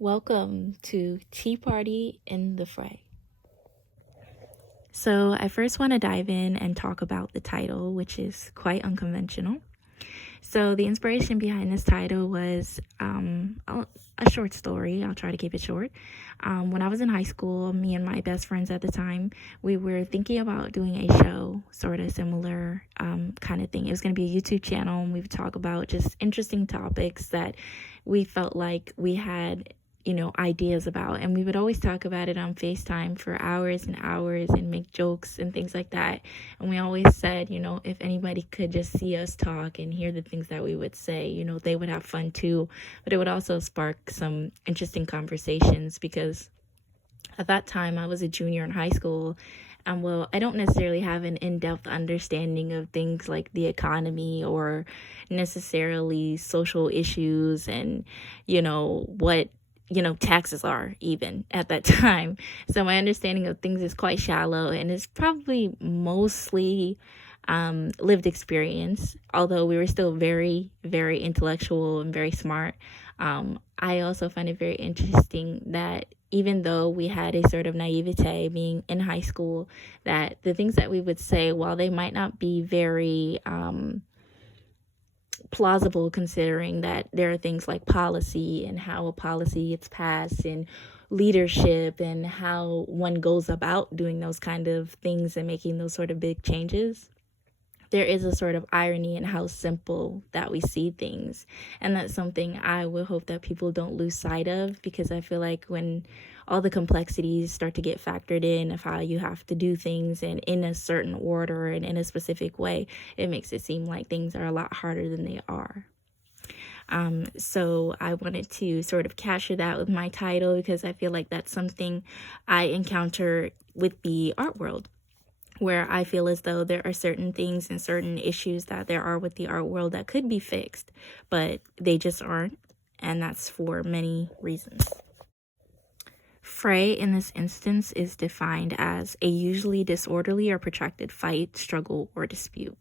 Welcome to Tea Party in the Fray. So, I first want to dive in and talk about the title, which is quite unconventional. So, the inspiration behind this title was a short story. I'll try to keep it short. When I was in high school, me and my best friends at the time, we were thinking about doing a show, sort of similar kind of thing. It was going to be a YouTube channel, and we would talk about just interesting topics that we felt like we had ideas about, and we would always talk about it on FaceTime for hours and hours and make jokes and things like that. And we always said, if anybody could just see us talk and hear the things that we would say, they would have fun too. But it would also spark some interesting conversations, because at that time I was a junior in high school. And well, I don't necessarily have an in-depth understanding of things like the economy or necessarily social issues and, what taxes are even at that time. So my understanding of things is quite shallow, and it's probably mostly lived experience, although we were still very, very intellectual and very smart. I also find it very interesting that even though we had a sort of naivete being in high school, that the things that we would say, while they might not be very plausible, considering that there are things like policy and how a policy gets passed and leadership and how one goes about doing those kind of things and making those sort of big changes, there is a sort of irony in how simple that we see things. And that's something I would hope that people don't lose sight of, because I feel like when all the complexities start to get factored in of how you have to do things and in a certain order and in a specific way, it makes it seem like things are a lot harder than they are. So I wanted to sort of capture that with my title, because I feel like that's something I encounter with the art world, where I feel as though there are certain things and certain issues that there are with the art world that could be fixed, but they just aren't, and that's for many reasons. Fray in this instance is defined as a usually disorderly or protracted fight, struggle, or dispute.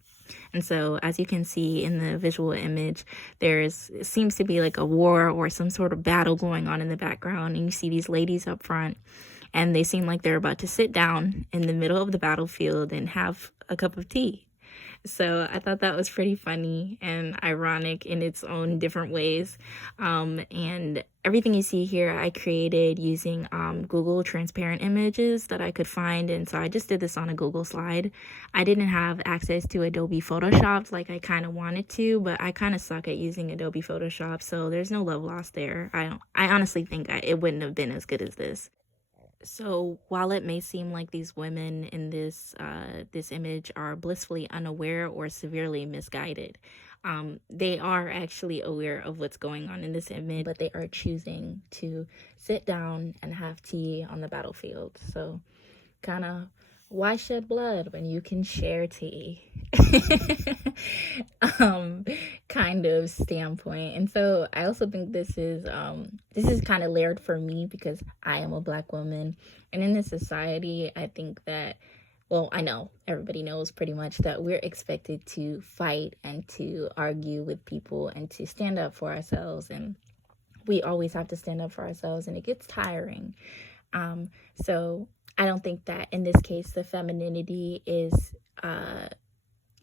And so, as you can see in the visual image, it seems to be like a war or some sort of battle going on in the background, and you see these ladies up front, and they seem like they're about to sit down in the middle of the battlefield and have a cup of tea. So I thought that was pretty funny and ironic in its own different ways. And everything you see here, I created using Google transparent images that I could find. And so I just did this on a Google slide. I didn't have access to Adobe Photoshop like I kind of wanted to, but I kind of suck at using Adobe Photoshop. So there's no love lost there. I honestly think it wouldn't have been as good as this. So while it may seem like these women in this image are blissfully unaware or severely misguided, they are actually aware of what's going on in this image, but they are choosing to sit down and have tea on the battlefield. So kind of, why shed blood when you can share tea? Kind of standpoint. And so I also think this is kind of layered for me, because I am a Black woman, and in this society, I think that, well, I know everybody knows pretty much that we're expected to fight and to argue with people and to stand up for ourselves, and we always have to stand up for ourselves, and it gets tiring. So I don't think that in this case the femininity is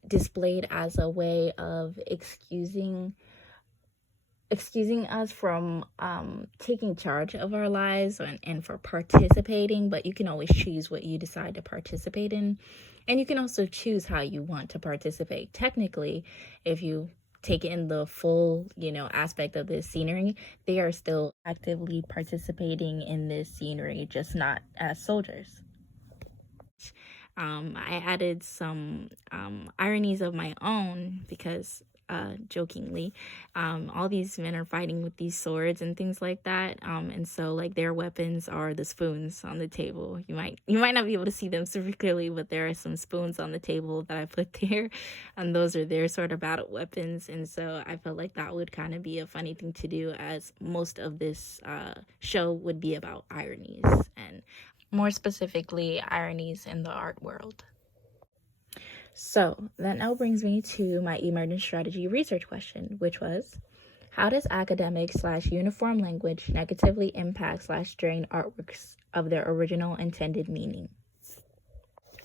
displayed as a way of excusing us from taking charge of our lives and for participating, but you can always choose what you decide to participate in, and you can also choose how you want to participate. Technically, if you take in the full, aspect of this scenery, they are still actively participating in this scenery, just not as soldiers. I added some ironies of my own, because jokingly, all these men are fighting with these swords and things like that, and so like their weapons are the spoons on the table. You might not be able to see them super clearly, but there are some spoons on the table that I put there, and those are their sort of battle weapons. And so I felt like that would kind of be a funny thing to do, as most of this show would be about ironies, and more specifically ironies in the art world. So that now brings me to my emergent strategy research question, which was, How does academic/uniform language negatively impact/drain artworks of their original intended meaning?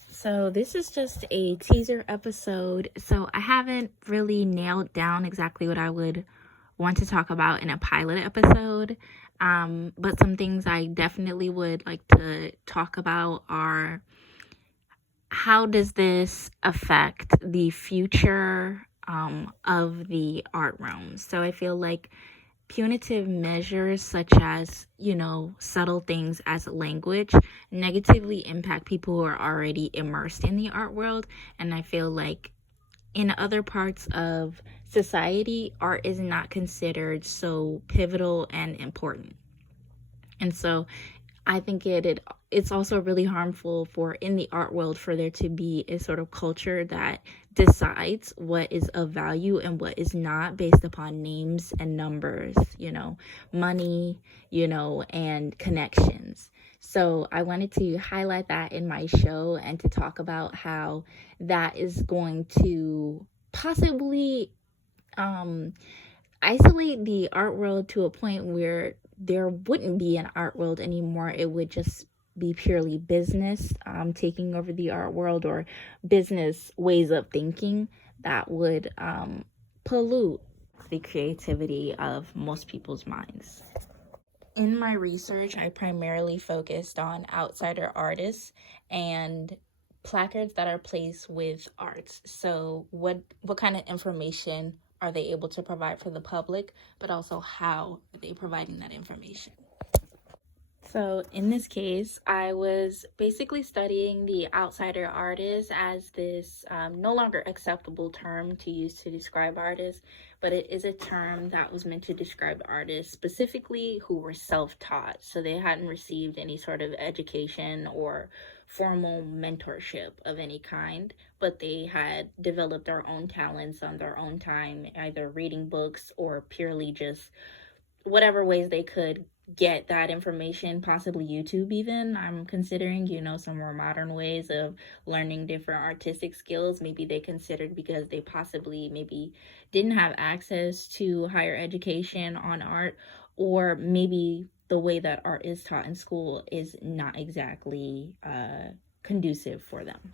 So this is just a teaser episode. So I haven't really nailed down exactly what I would want to talk about in a pilot episode. But some things I definitely would like to talk about are, how does this affect the future of the art realm? So I feel like punitive measures such as, subtle things as language negatively impact people who are already immersed in the art world. And I feel like in other parts of society, art is not considered so pivotal and important. And so I think it's also really harmful for in the art world for there to be a sort of culture that decides what is of value and what is not based upon names and numbers, money, and connections. So I wanted to highlight that in my show and to talk about how that is going to possibly isolate the art world to a point where there wouldn't be an art world anymore. It would just be purely business taking over the art world, or business ways of thinking that would pollute the creativity of most people's minds. In my research, I primarily focused on outsider artists and placards that are placed with arts. So what kind of information are they able to provide for the public, but also how are they providing that information? So in this case, I was basically studying the outsider artist as this no longer acceptable term to use to describe artists, but it is a term that was meant to describe artists specifically who were self-taught. So they hadn't received any sort of education or formal mentorship of any kind, but they had developed their own talents on their own time, either reading books or purely just whatever ways they could get that information, possibly YouTube even. I'm considering, some more modern ways of learning different artistic skills. Maybe they considered because they possibly maybe didn't have access to higher education on art, or maybe the way that art is taught in school is not exactly conducive for them.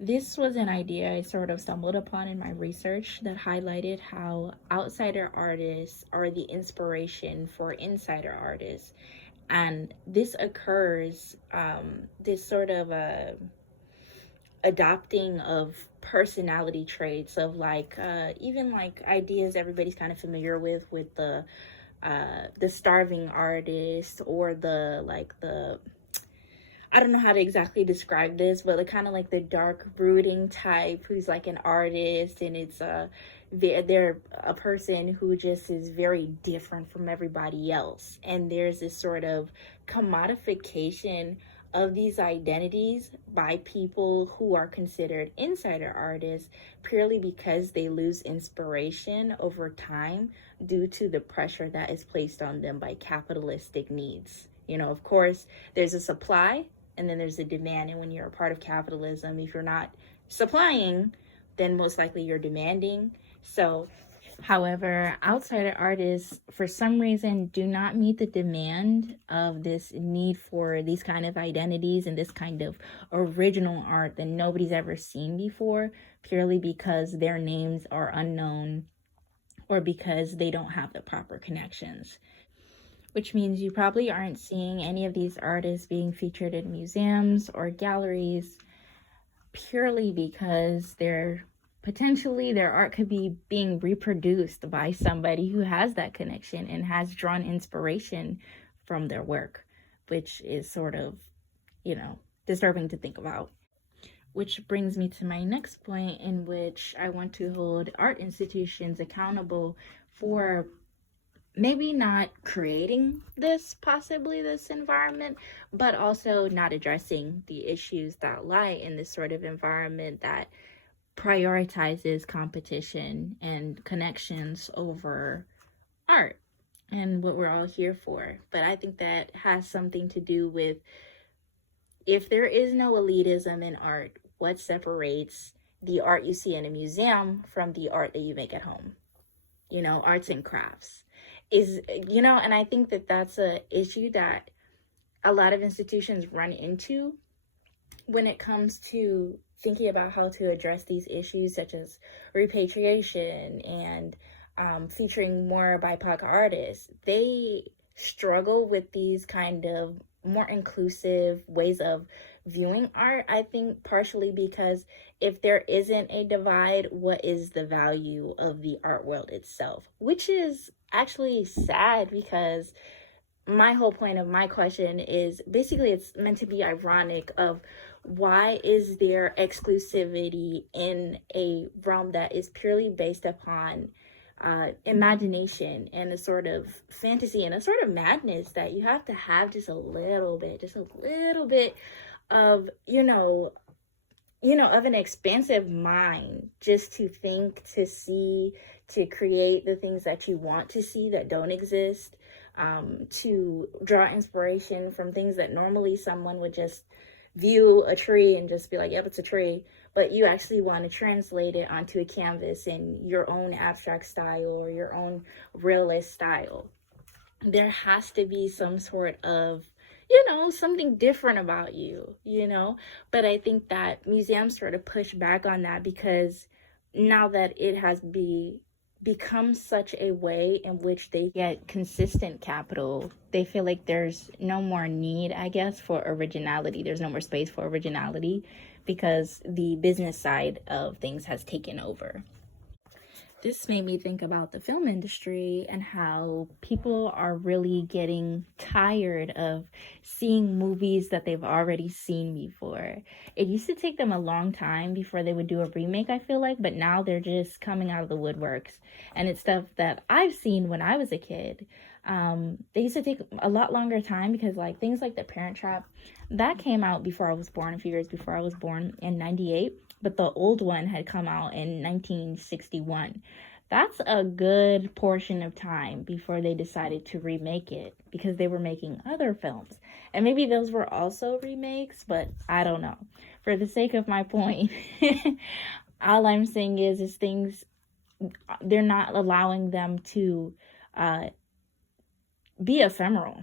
This was an idea I sort of stumbled upon in my research that highlighted how outsider artists are the inspiration for insider artists. And this occurs, this sort of adopting of personality traits of even like ideas everybody's kind of familiar with the starving artist, or the I don't know how to exactly describe this, but kind of like the dark brooding type who's like an artist, and it's they're a person who just is very different from everybody else. And there's this sort of commodification of these identities by people who are considered insider artists, purely because they lose inspiration over time due to the pressure that is placed on them by capitalistic needs. Of course, there's a supply and then there's a demand. And when you're a part of capitalism, if you're not supplying, then most likely you're demanding. So, however, outsider artists, for some reason, do not meet the demand of this need for these kind of identities and this kind of original art that nobody's ever seen before, purely because their names are unknown or because they don't have the proper connections. Which means you probably aren't seeing any of these artists being featured in museums or galleries, purely because potentially their art could be being reproduced by somebody who has that connection and has drawn inspiration from their work, which is sort of, disturbing to think about. Which brings me to my next point, in which I want to hold art institutions accountable for maybe not creating this environment, but also not addressing the issues that lie in this sort of environment that prioritizes competition and connections over art and what we're all here for. But I think that has something to do with, if there is no elitism in art, what separates the art you see in a museum from the art that you make at home? arts and crafts is, and I think that that's a issue that a lot of institutions run into when it comes to thinking about how to address these issues, such as repatriation and featuring more BIPOC artists. They struggle with these kind of more inclusive ways of viewing art, I think partially because if there isn't a divide, what is the value of the art world itself? Which is actually sad, because my whole point of my question is basically it's meant to be ironic of why is there exclusivity in a realm that is purely based upon imagination and a sort of fantasy and a sort of madness that you have to have just a little bit of, of an expansive mind just to think, to see, to create the things that you want to see that don't exist, to draw inspiration from things that normally someone would just view a tree and just be like, yep, it's a tree, but you actually want to translate it onto a canvas in your own abstract style or your own realist style. There has to be some sort of, something different about you, but I think that museums sort of push back on that because now that it has become such a way in which they get consistent capital, they feel like there's no more need, I guess, for originality. There's no more space for originality because the business side of things has taken over. This made me think about the film industry and how people are really getting tired of seeing movies that they've already seen before. It used to take them a long time before they would do a remake, I feel like, but now they're just coming out of the woodworks. And it's stuff that I've seen when I was a kid. They used to take a lot longer time because things like The Parent Trap, that came out before I was born, a few years before I was born in 98. But the old one had come out in 1961. That's a good portion of time before they decided to remake it because they were making other films. And maybe those were also remakes, but I don't know. For the sake of my point, all I'm saying is things, they're not allowing them to be ephemeral.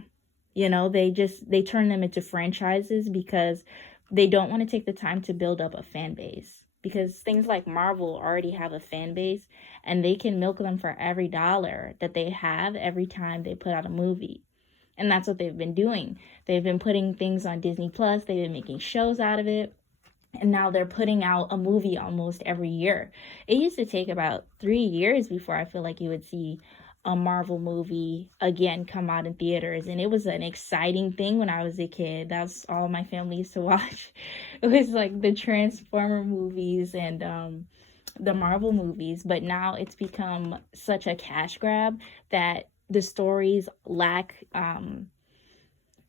They turn them into franchises because they don't want to take the time to build up a fan base, because things like Marvel already have a fan base and they can milk them for every dollar that they have every time they put out a movie. And that's what they've been doing. They've been putting things on Disney Plus. They've been making shows out of it. And now they're putting out a movie almost every year. It used to take about 3 years before I feel like you would see a Marvel movie again come out in theaters, and it was an exciting thing when I was a kid. That's all my family used to watch. It was like the Transformer movies and the Marvel movies, but now it's become such a cash grab that the stories lack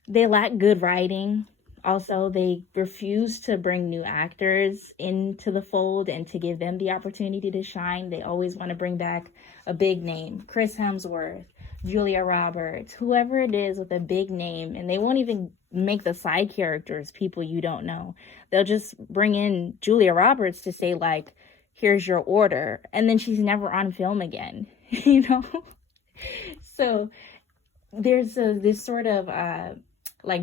good writing. Also, they refuse to bring new actors into the fold and to give them the opportunity to shine. They always want to bring back a big name, Chris Hemsworth, Julia Roberts, whoever it is with a big name, and they won't even make the side characters people you don't know. They'll just bring in Julia Roberts to say, here's your order, and then she's never on film again, So there's this sort of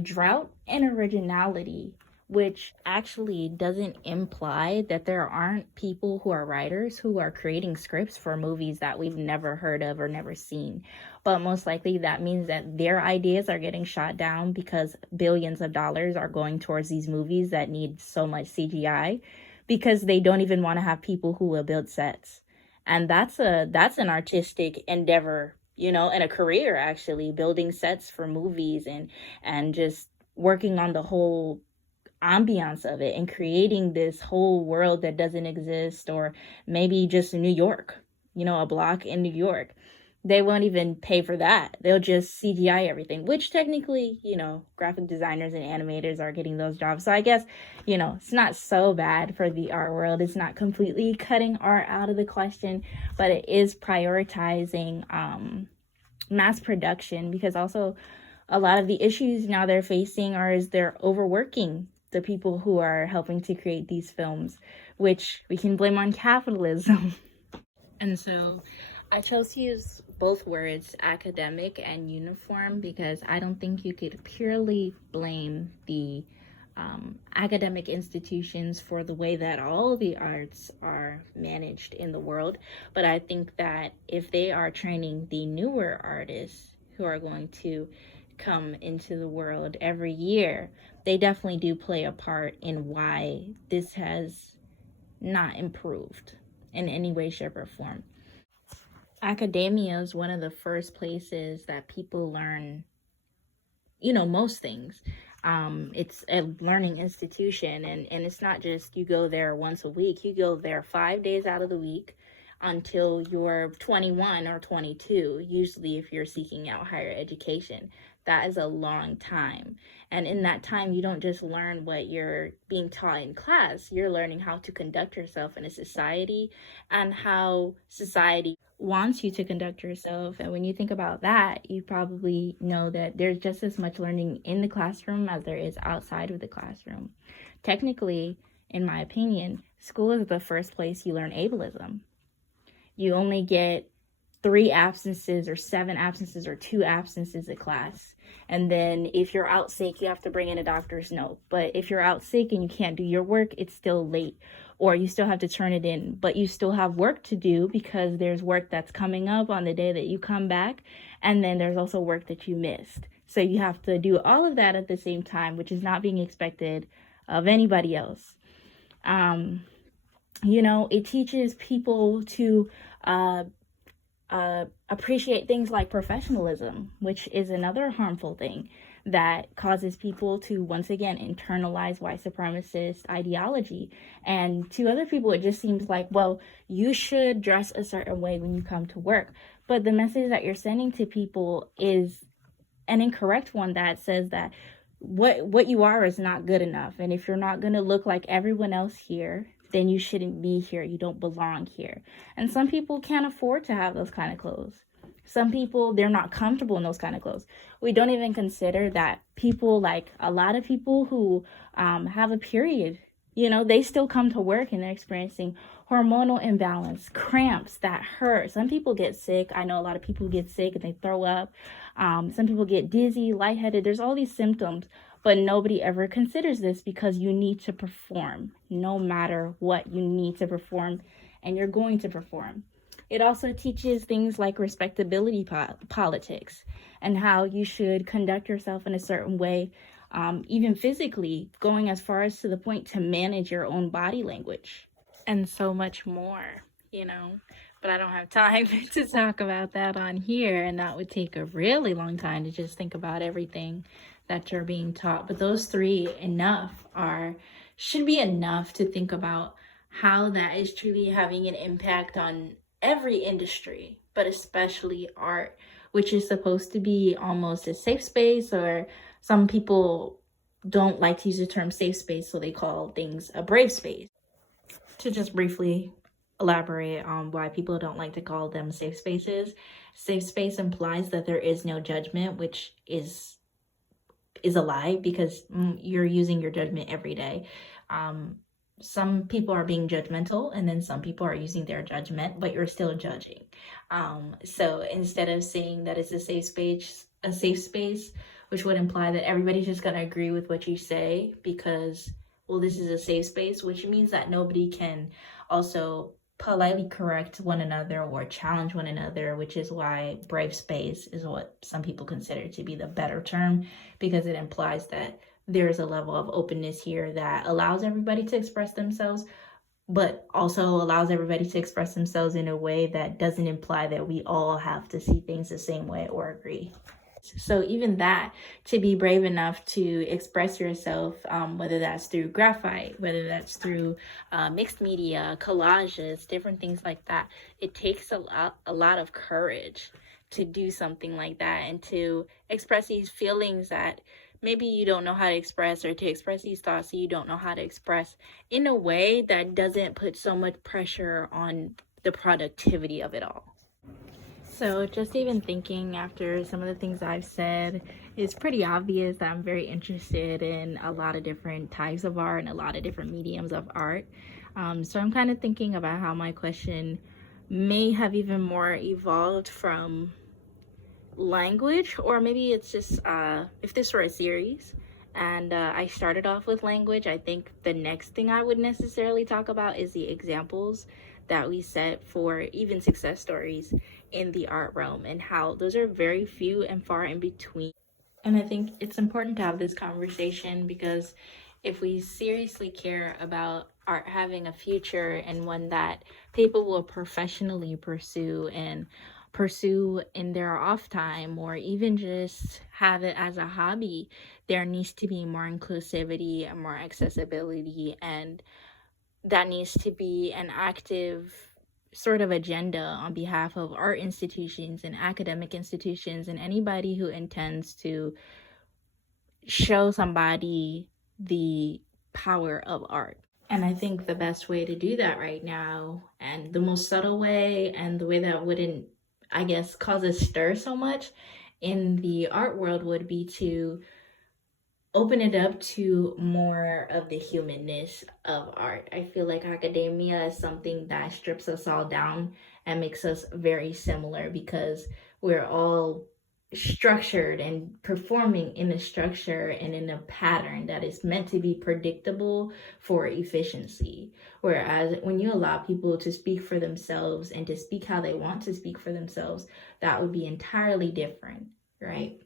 drought and originality, which actually doesn't imply that there aren't people who are writers who are creating scripts for movies that we've never heard of or never seen. But most likely that means that their ideas are getting shot down because billions of dollars are going towards these movies that need so much CGI because they don't even want to have people who will build sets. And that's an artistic endeavor, and a career, actually, building sets for movies and just working on the whole ambiance of it and creating this whole world that doesn't exist, or maybe just New York, a block in New York. They won't even pay for that. They'll just CGI everything, which technically, graphic designers and animators are getting those jobs. So I guess, it's not so bad for the art world. It's not completely cutting art out of the question, but it is prioritizing mass production, because also a lot of the issues now they're facing is they're overworking the people who are helping to create these films, which we can blame on capitalism. And so I chose to use both words, academic and uniform, because I don't think you could purely blame the academic institutions for the way that all the arts are managed in the world. But I think that if they are training the newer artists who are going to come into the world every year, they definitely do play a part in why this has not improved in any way, shape, or form. Academia is one of the first places that people learn, most things. It's a learning institution, and it's not just you go there once a week. You go there 5 days out of the week until you're 21 or 22, usually if you're seeking out higher education. That is a long time. And in that time, you don't just learn what you're being taught in class. You're learning how to conduct yourself in a society and how society wants you to conduct yourself. And when you think about that, you probably know that there's just as much learning in the classroom as there is outside of the classroom. Technically, in my opinion, school is the first place you learn ableism. You only get 3 absences or 7 absences or 2 absences a class. And then if you're out sick, you have to bring in a doctor's note. But if you're out sick and you can't do your work, it's still late. Or you still have to turn it in, but you still have work to do because there's work that's coming up on the day that you come back. And then there's also work that you missed. So you have to do all of that at the same time, which is not being expected of anybody else. It teaches people to appreciate things like professionalism, which is another harmful thing that causes people to once again internalize white supremacist ideology. And to other people, it just seems like, well, you should dress a certain way when you come to work. But the message that you're sending to people is an incorrect one that says that what you are is not good enough. And if you're not going to look like everyone else here, then you shouldn't be here. You don't belong here. And some people can't afford to have those kind of clothes. Some people, they're not comfortable in those kind of clothes. We don't even consider that people, like a lot of people who have a period, they still come to work and they're experiencing hormonal imbalance, cramps that hurt. Some people get sick. I know a lot of people get sick and they throw up. Some people get dizzy, lightheaded. There's all these symptoms. But nobody ever considers this because you need to perform. No matter what, you need to perform, and you're going to perform. It also teaches things like respectability politics and how you should conduct yourself in a certain way, even physically, going as far as to the point to manage your own body language and so much more, But I don't have time to talk about that on here, and that would take a really long time to just think about everything that you're being taught. But those 3 should be enough to think about how that is truly having an impact on every industry, but especially art, which is supposed to be almost a safe space, or some people don't like to use the term safe space, so they call things a brave space. To just briefly elaborate on why people don't like to call them safe spaces. Safe space implies that there is no judgment, which is a lie, because you're using your judgment every day. Some people are being judgmental, and then some people are using their judgment, but you're still judging. So instead of saying that it's a safe space, which would imply that everybody's just going to agree with what you say because, well, this is a safe space, which means that nobody can also politely correct one another or challenge one another, which is why brave space is what some people consider to be the better term, because it implies that there's a level of openness here that allows everybody to express themselves, but also allows everybody to express themselves in a way that doesn't imply that we all have to see things the same way or agree. So even that, to be brave enough to express yourself, whether that's through graphite, whether that's through mixed media, collages, different things like that, it takes a lot of courage to do something like that and to express these feelings that maybe you don't know how to express, or to express these thoughts that you don't know how to express in a way that doesn't put so much pressure on the productivity of it all. So just even thinking after some of the things I've said, it's pretty obvious that I'm very interested in a lot of different types of art and a lot of different mediums of art. So I'm kind of thinking about how my question may have even more evolved from language, or maybe it's just if this were a series and I started off with language, I think the next thing I would necessarily talk about is the examples that we set for even success stories in the art realm, and how those are very few and far in between. And I think it's important to have this conversation because if we seriously care about art having a future and one that people will professionally pursue in their off time, or even just have it as a hobby, there needs to be more inclusivity and more accessibility, and that needs to be an active sort of agenda on behalf of art institutions and academic institutions and anybody who intends to show somebody the power of art. And I think the best way to do that right now, and the most subtle way, and the way that wouldn't, I guess, cause a stir so much in the art world, would be to open it up to more of the humanness of art. I feel like academia is something that strips us all down and makes us very similar, because we're all structured and performing in a structure and in a pattern that is meant to be predictable for efficiency. Whereas when you allow people to speak for themselves and to speak how they want to speak for themselves, that would be entirely different, right?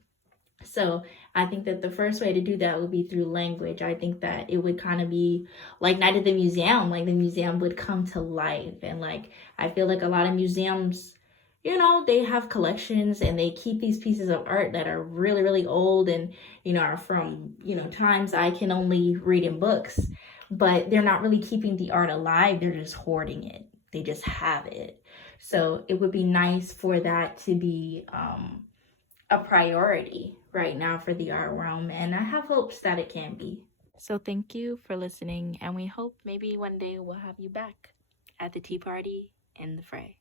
So I think that the first way to do that would be through language. I think that it would kind of be like Night at the Museum, like the museum would come to life. And like, I feel like a lot of museums, they have collections and they keep these pieces of art that are really, really old and, are from, times I can only read in books, but they're not really keeping the art alive. They're just hoarding it. They just have it. So it would be nice for that to be, a priority right now for the art realm, and I have hopes that it can be. So thank you for listening, and we hope maybe one day we'll have you back at the tea party in the Fray.